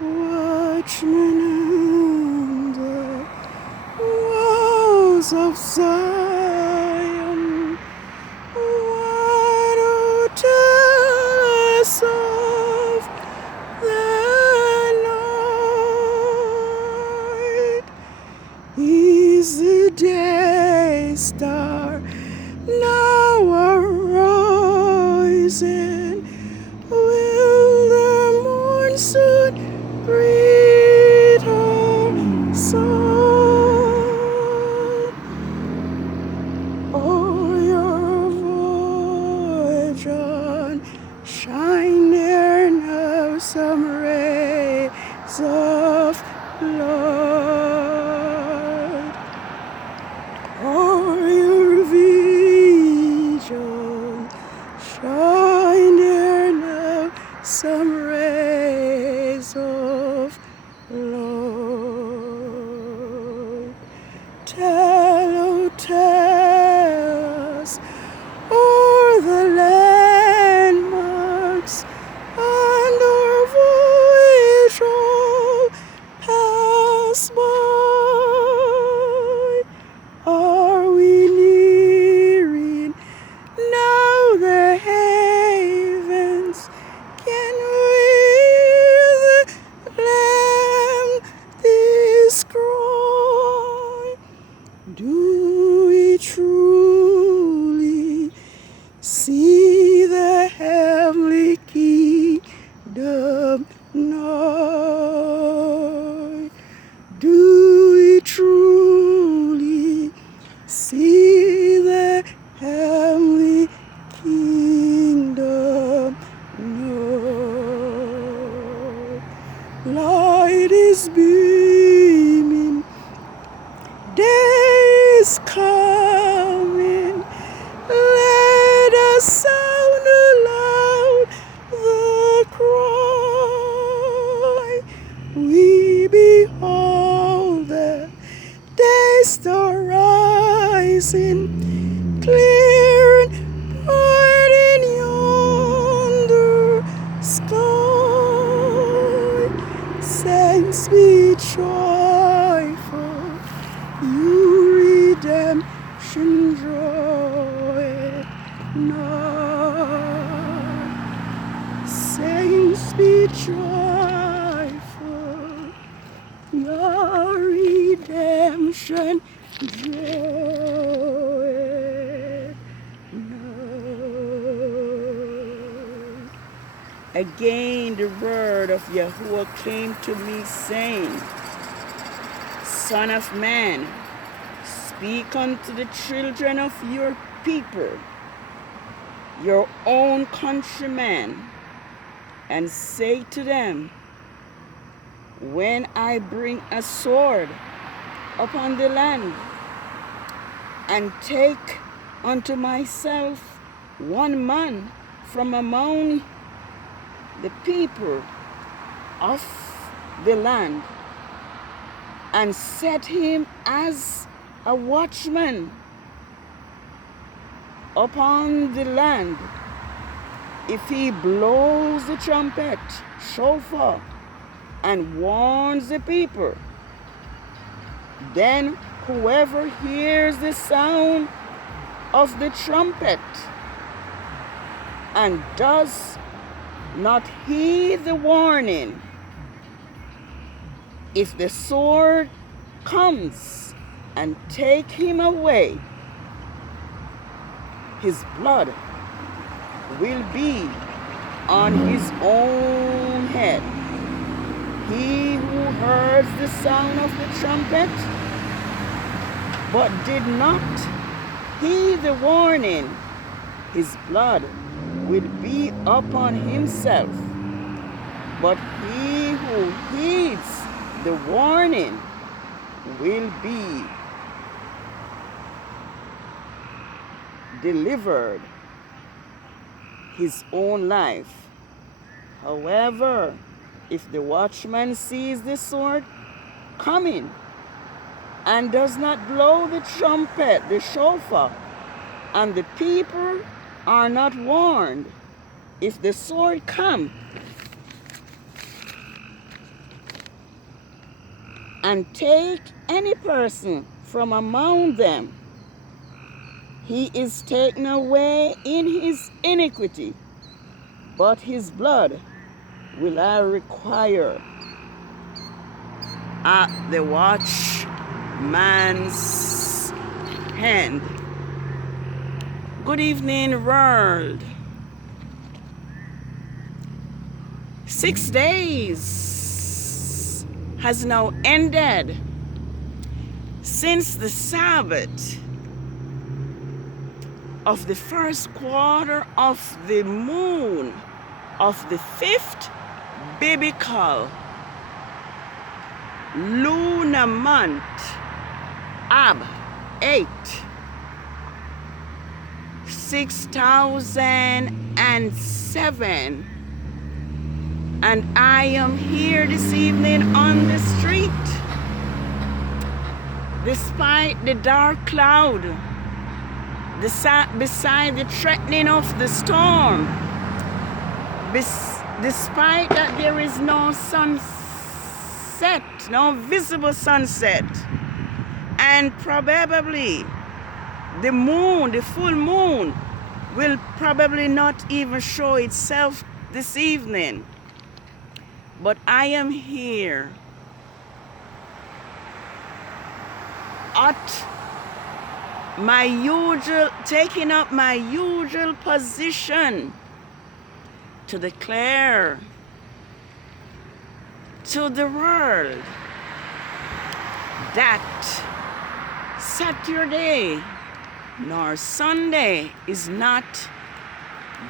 Watchmen on the walls of Zion, why do tell us of the night? Is the day star now arising? Will the morn soon greet our soul? Oh, your voyage on, shine there now some rays of light. Oh, your vision, shine there now some rays of light. Tell us o'er the landmarks and our voyage all pass by. Are we nearing now the havens? Can we hear the Lamb descry? Do we truly see the heavenly kingdom nigh? Do we truly see the heavenly kingdom nigh? Light is beaming, day is coming. Let us sound aloud the cry. We behold the day star rising, clear and bright in yonder sky. Saints, be joyful, you redemption draweth nigh. Saints, be joyful, your redemption draweth nigh. Again the word of Yahuwah came to me, saying, Son of man, speak unto the children of your people, your own countrymen, and say to them, when I bring a sword upon the land, and take unto myself one man from among the people of the land, and set him as a watchman upon the land, if he blows the trumpet, shofar, and warns the people, then whoever hears the sound of the trumpet and does not heed the warning, if the sword comes and take him away, his blood will be on his own head. He who heard the sound of the trumpet but did not heed the warning, his blood will be upon himself. But he who heeds the warning will be delivered his own life. However, if the watchman sees the sword coming and does not blow the trumpet, the shofar, and the people are not warned, if the sword come and take any person from among them, he is taken away in his iniquity, but his blood will I require at the watchman's hand. Good evening, world. 6 days has now ended since the Sabbath of the first quarter of the moon of the 5th biblical lunar month, Ab 8, 6007. And I am here this evening on the street, despite the dark cloud, beside the threatening of the storm, despite that there is no sunset, no visible sunset, and probably the moon, the full moon, will probably not even show itself this evening. But I am here at my usual, taking up my usual position to declare to the world that Saturday nor Sunday is not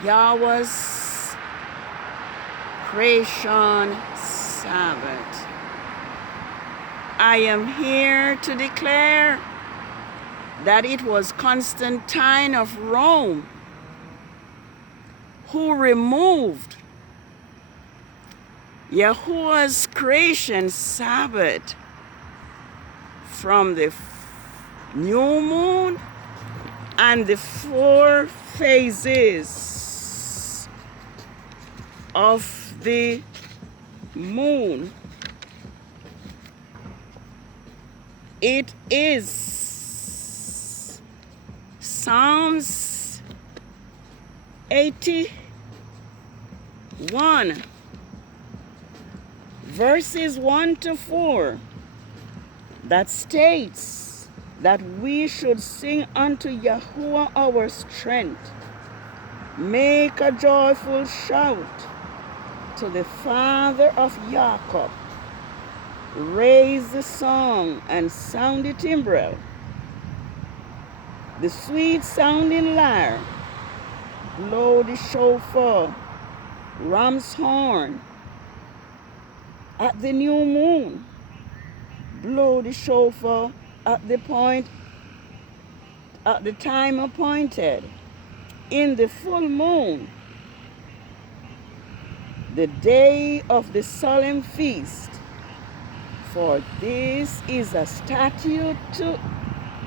Yahweh's creation Sabbath. I am here to declare that it was Constantine of Rome who removed Yahuwah's creation Sabbath from the new moon and the 4 phases of the moon. It is Psalms 81, verses 1 to 4, that states that we should sing unto Yahuwah our strength, make a joyful shout to the Father of Jacob, raise the song and sound the timbrel, the sweet sounding lyre, blow the shofar, ram's horn. At the new moon, blow the shofar at the time appointed. In the full moon, the day of the solemn feast, for this is a statute to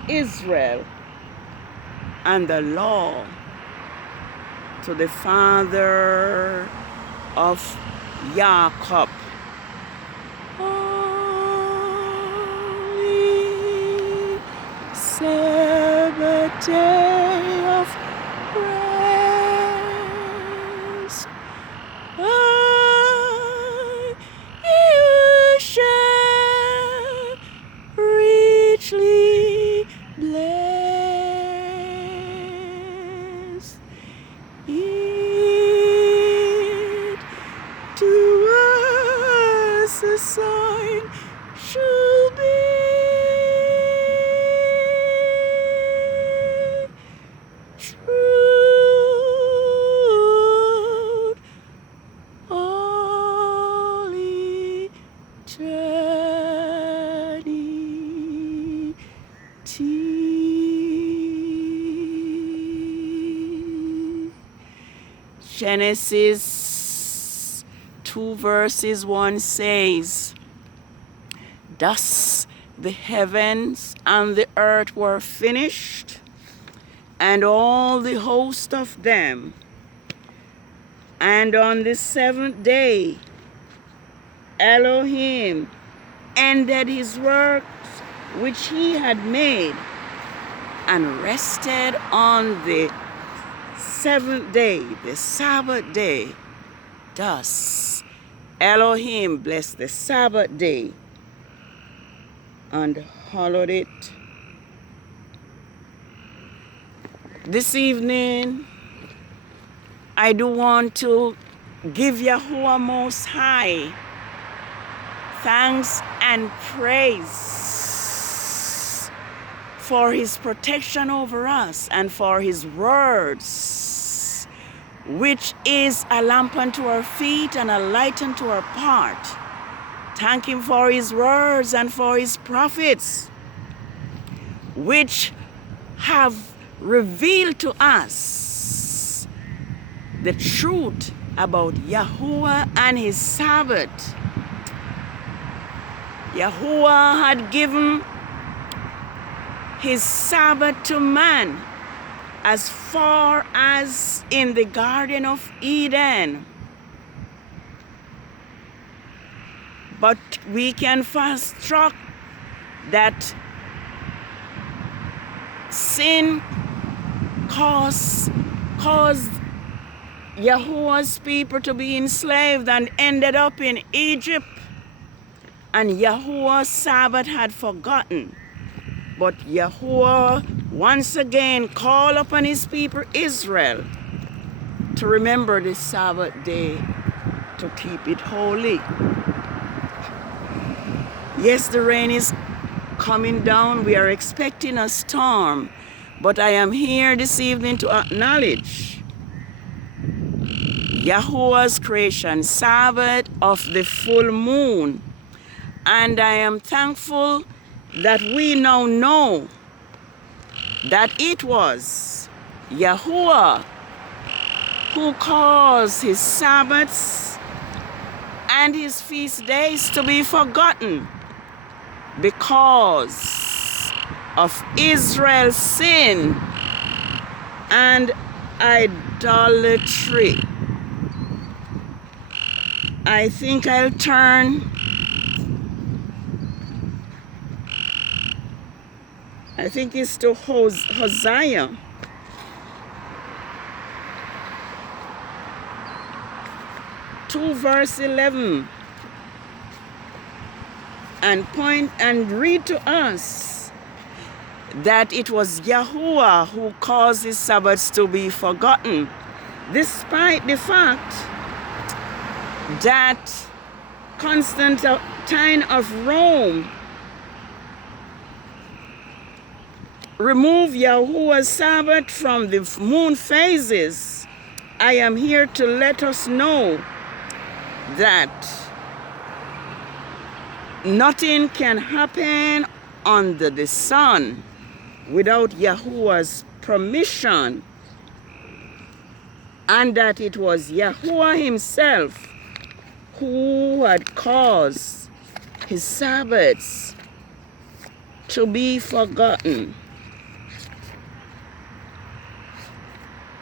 Israel and the law to the father of Jacob. Holy Sabbath day of rest, you shall richly bless it to us a sign shall be true all eternity. Genesis 2 verses 1 says, thus the heavens and the earth were finished, and all the host of them. And on the 7th day, Elohim ended his works which he had made, and rested on the seventh day, the Sabbath day. Thus Elohim blessed the Sabbath day and hallowed it. This evening, I do want to give Yahuwah Most High thanks and praise for his protection over us and for his words, which is a lamp unto our feet and a light unto our path. Thank him for his words and for his prophets, which have revealed to us the truth about Yahuwah and his Sabbath. Yahuwah had given his Sabbath to man as far as in the Garden of Eden. But we can fast track that sin caused Yahuwah's people to be enslaved and ended up in Egypt. And Yahuwah's Sabbath had forgotten. But Yahuwah once again called upon his people Israel to remember the Sabbath day, to keep it holy. Yes, the rain is coming down. We are expecting a storm. But I am here this evening to acknowledge Yahuwah's creation, Sabbath of the full moon. And I am thankful that we now know that it was Yahuwah who caused his Sabbaths and his feast days to be forgotten because of Israel's sin and idolatry. I think I'll turn. I think it's to Hosea. Verse 11, and point and read to us that it was Yahuwah who caused his Sabbaths to be forgotten, despite the fact that Constantine of Rome removed Yahuwah's Sabbath from the moon phases. I am here to let us know that nothing can happen under the sun without Yahuwah's permission, and that it was Yahuwah himself who had caused his Sabbaths to be forgotten.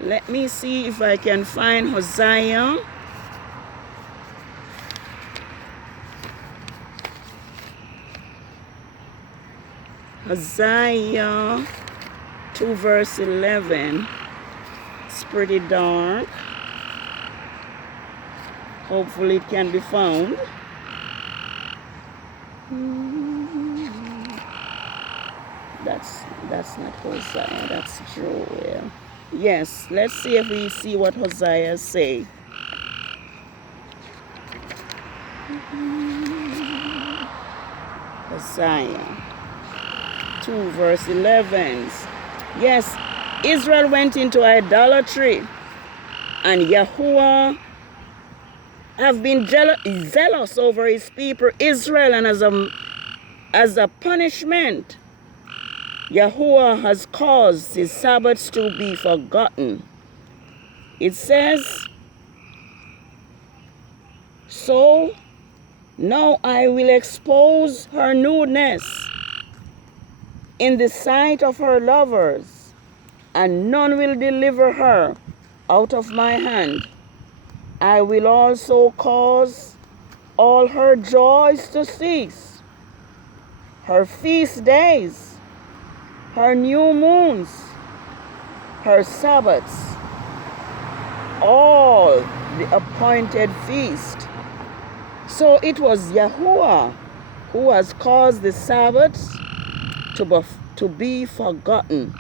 Let me see if I can find Hosea. Hosea 2 verse 11. It's pretty dark. Hopefully it can be found. That's not Hosea, that's Joel. Yes, let's see if we see what Hosea say. Hosea 2 verse 11. Yes, Israel went into idolatry, and Yahuwah have been zealous over his people Israel, and as a punishment, Yahuwah has caused his Sabbaths to be forgotten. It says, so now I will expose her nudeness in the sight of her lovers, and none will deliver her out of my hand. I will also cause all her joys to cease, her feast days, her new moons, her Sabbaths, all the appointed feast. So it was Yahuwah who has caused the Sabbaths to be forgotten.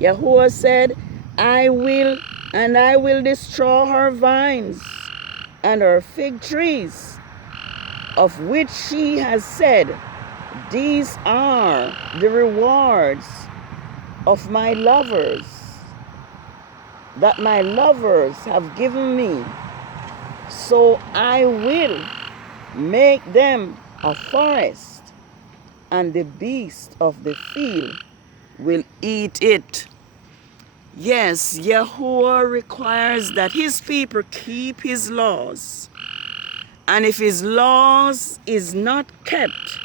Yahuwah said, I will destroy her vines and her fig trees, of which she has said, these are the rewards of my lovers, that my lovers have given me. So I will make them a forest, and the beasts of the field will eat it. Yes, Yahuwah requires that his people keep his laws. And if his laws is not kept,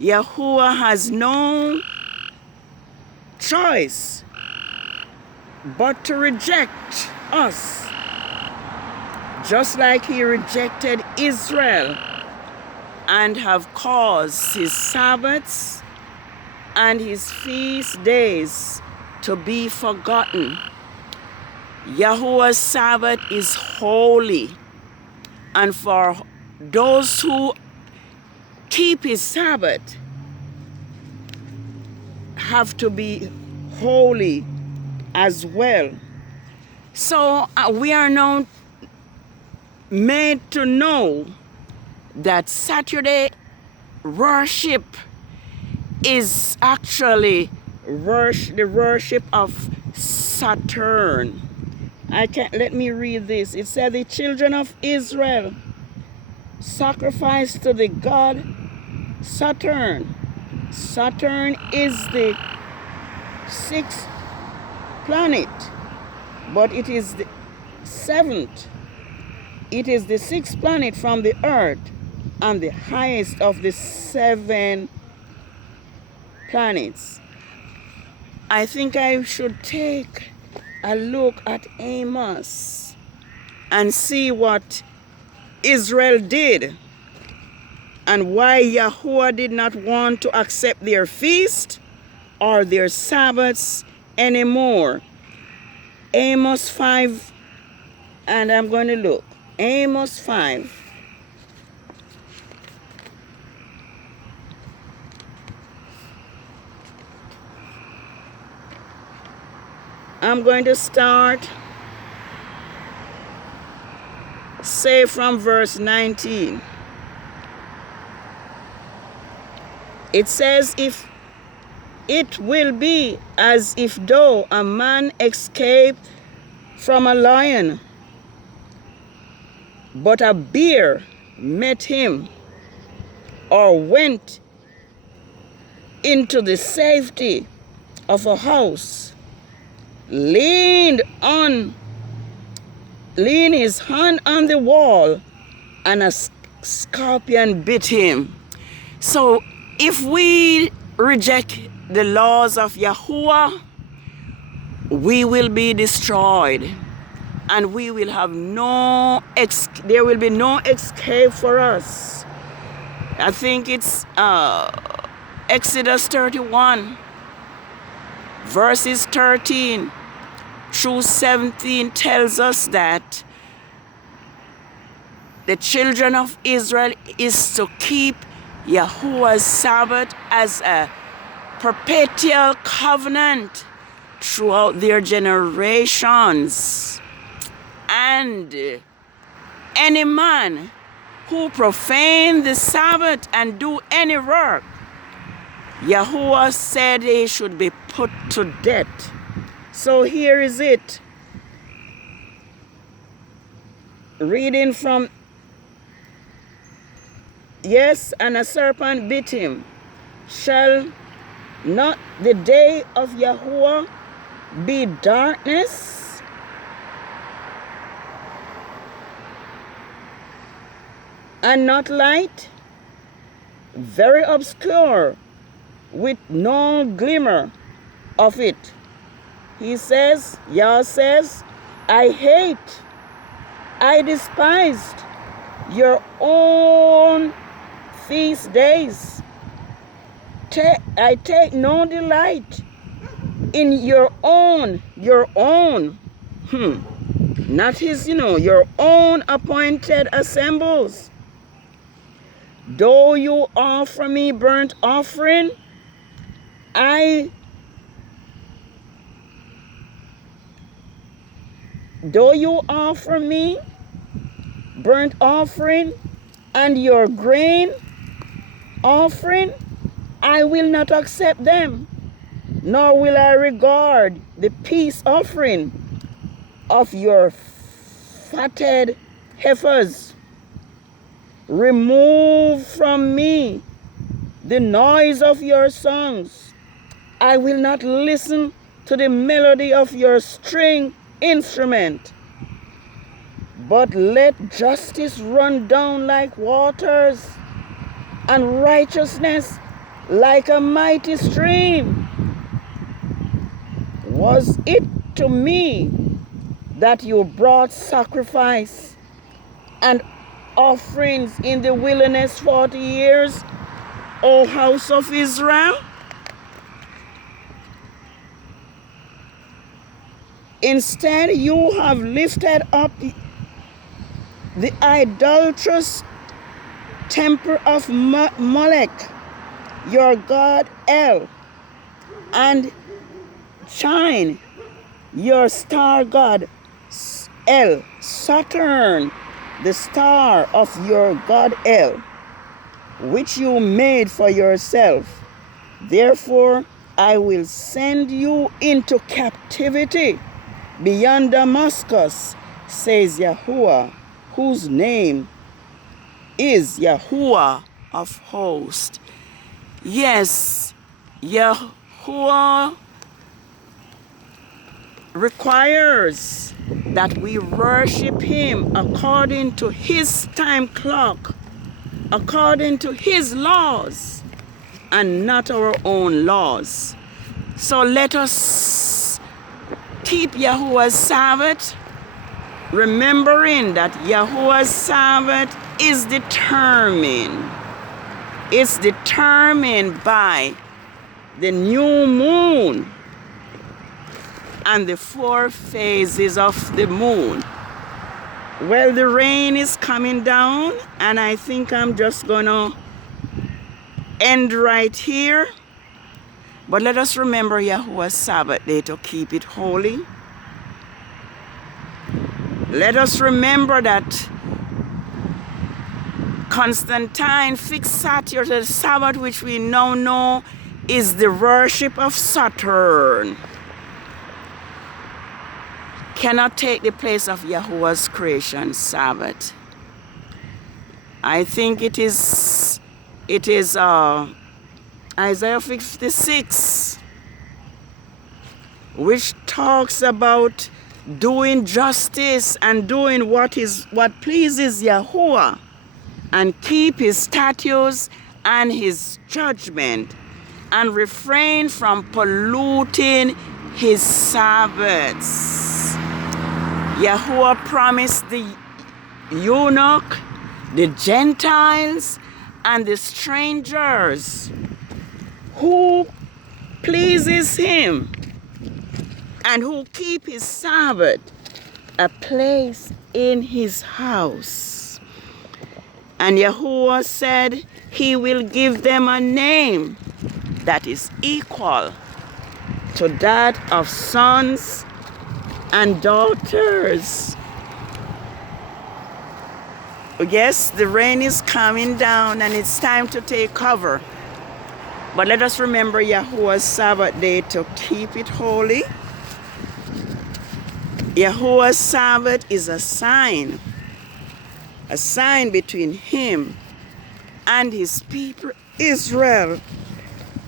Yahuwah has no choice but to reject us, just like he rejected Israel and have caused his Sabbaths and his feast days to be forgotten. Yahuwah's Sabbath is holy, and for those who keep his Sabbath have to be holy as well. So we are now made to know that Saturday worship is actually the worship of Saturn. Let me read this. It said the children of Israel sacrificed to the god Saturn. Saturn is the sixth planet, but it is the seventh. It is the sixth planet from the earth and the highest of the 7 planets. I think I should take a look at Amos and see what Israel did and why Yahuwah did not want to accept their feast or their Sabbaths anymore. Amos 5, and I'm going to look. Amos 5. I'm going to start, say, from verse 19. It says, if it will be as if though a man escaped from a lion, but a bear met him, or went into the safety of a house, leaned his hand on the wall, and a scorpion bit him. So if we reject the laws of Yahuwah, we will be destroyed, and we will have there will be no escape for us. I think it's Exodus 31, verses 13 through 17 tells us that the children of Israel is to keep Yahuwah's Sabbath as a perpetual covenant throughout their generations. And any man who profane the Sabbath and do any work, Yahuwah said he should be put to death. So here is it. Reading from, yes, and a serpent bit him. Shall not the day of Yahuwah be darkness? And not light? Very obscure, with no glimmer of it. He says, Yah says, I despised your own feast days take no delight in your own, not his, your own appointed assemblies. Though you offer me burnt offering, though you offer me burnt offering and your grain offering, I will not accept them, nor will I regard the peace offering of your fatted heifers. Remove from me the noise of your songs. I will not listen to the melody of your string instrument. But let justice run down like waters, and righteousness like a mighty stream. Was it to me that you brought sacrifice and offerings in the wilderness 40 years, O house of Israel? Instead, you have lifted up the idolatrous temple of Molech, your god El, and Shine, your star god El, Saturn, the star of your god El, which you made for yourself. Therefore, I will send you into captivity beyond Damascus, says Yahuwah, whose name is Yahuwah of hosts. Yes, Yahuwah requires that we worship him according to his time clock, according to his laws, and not our own laws. So let us keep Yahuwah's Sabbath, remembering that Yahuwah's Sabbath is determined. It's determined by the new moon and the 4 phases of the moon. Well, the rain is coming down, and I think I'm just gonna end right here. But let us remember Yahuwah's Sabbath day to keep it holy. Let us remember that Constantine fixed Saturday, the Sabbath, which we now know is the worship of Saturn, cannot take the place of Yahuwah's creation Sabbath. I think it is Isaiah 56, which talks about doing justice and doing what pleases Yahuwah, and keep his statutes and his judgment, and refrain from polluting his Sabbaths. Yahuwah promised the eunuch, the Gentiles, and the strangers who pleases him and who keep his Sabbath a place in his house. And Yahuwah said he will give them a name that is equal to that of sons and daughters. Yes, the rain is coming down and it's time to take cover. But let us remember Yahuwah's Sabbath day to keep it holy. Yahuwah's Sabbath is a sign between him and his people Israel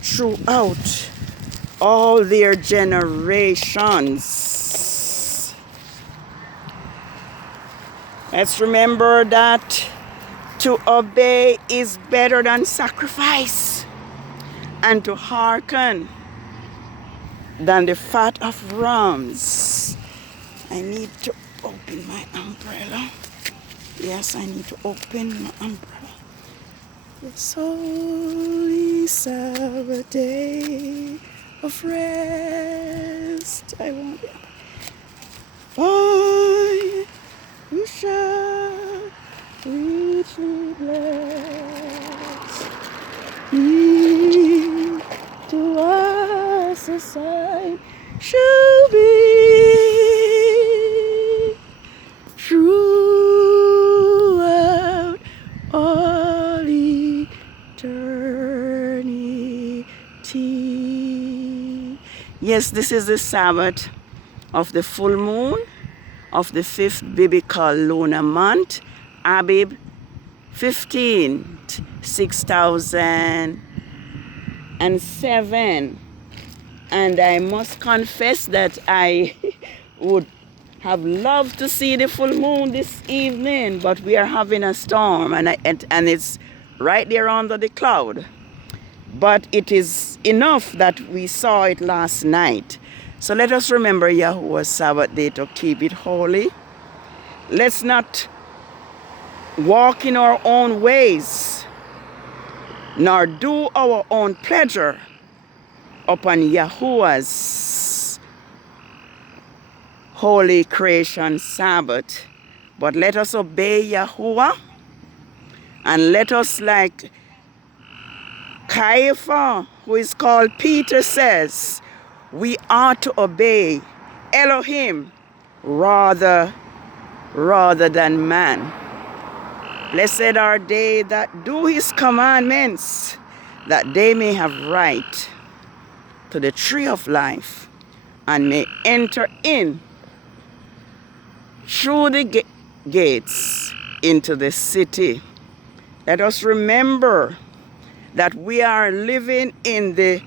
throughout all their generations. Let's remember that to obey is better than sacrifice, and to hearken than the fat of rams. I need to open my umbrella. Yes, I need to open my umbrella. It's holy. Sabbath day of rest. I won't be. I you shall richly bless. He to us a sign shall be throughout all eternity. Yes, this is the Sabbath of the full moon of the 5th biblical lunar month, Abib 15th, 6007. And I must confess that I would have loved to see the full moon this evening, but we are having a storm, and it's right there under the cloud. But it is enough that we saw it last night. So let us remember Yahuwah's Sabbath day to keep it holy. Let's not walk in our own ways, nor do our own pleasure upon Yahuwah's holy creation Sabbath. But let us obey Yahuwah, and let us, like Caiaphas, who is called Peter, says, we ought to obey Elohim rather than man. Blessed are they that do his commandments, that they may have right to the tree of life, and may enter in through the gates into the city. Let us remember that we are living in the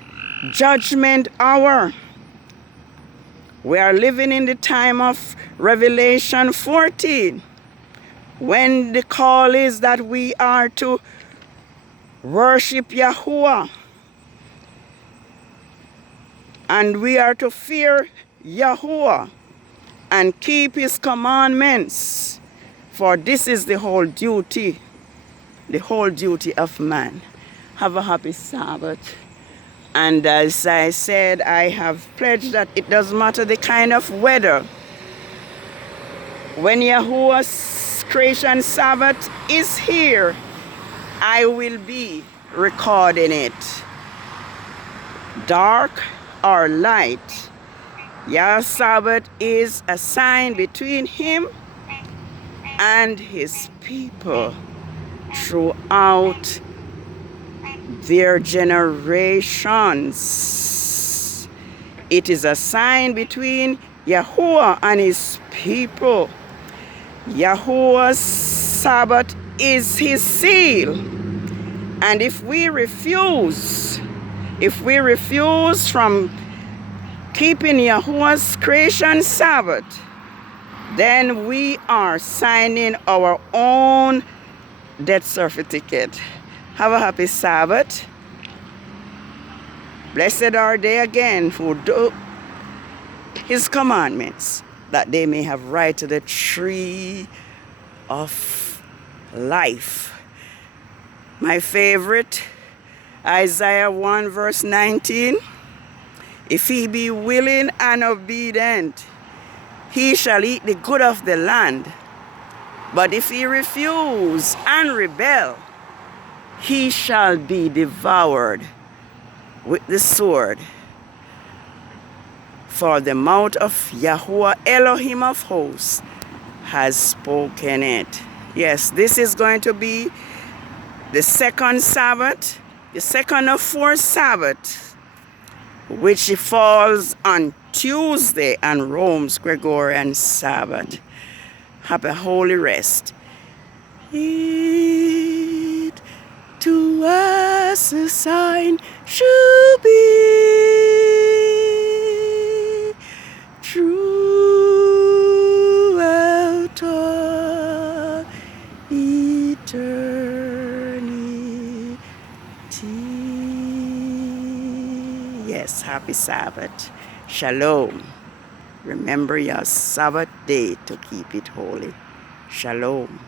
judgment hour. We are living in the time of Revelation 14, when the call is that we are to worship Yahuwah, and we are to fear Yahuwah and keep his commandments, for this is the whole duty of man. Have a happy Sabbath. And as I said, I have pledged that it doesn't matter the kind of weather. When Yahuwah's creation Sabbath is here, I will be recording it. Dark or light, Yah's Sabbath is a sign between him and his people throughout their generations. It is a sign between Yahuwah and his people. Yahuwah's Sabbath is his seal. And if we refuse from keeping Yahuwah's creation Sabbath, then we are signing our own death certificate. Have a happy Sabbath. Blessed are they again who do his commandments, that they may have right to the tree of life. My favorite, Isaiah 1 verse 19. If he be willing and obedient, he shall eat the good of the land. But if he refuse and rebel, he shall be devoured with the sword. For the mouth of Yahuwah Elohim of hosts has spoken it. Yes, this is going to be the second Sabbath, the second of 4 Sabbaths, which falls on Tuesday and Rome's Gregorian Sabbath. Have a holy rest. It to us a sign should be throughout all eternity. Yes, happy Sabbath. Shalom. Remember your Sabbath day to keep it holy. Shalom.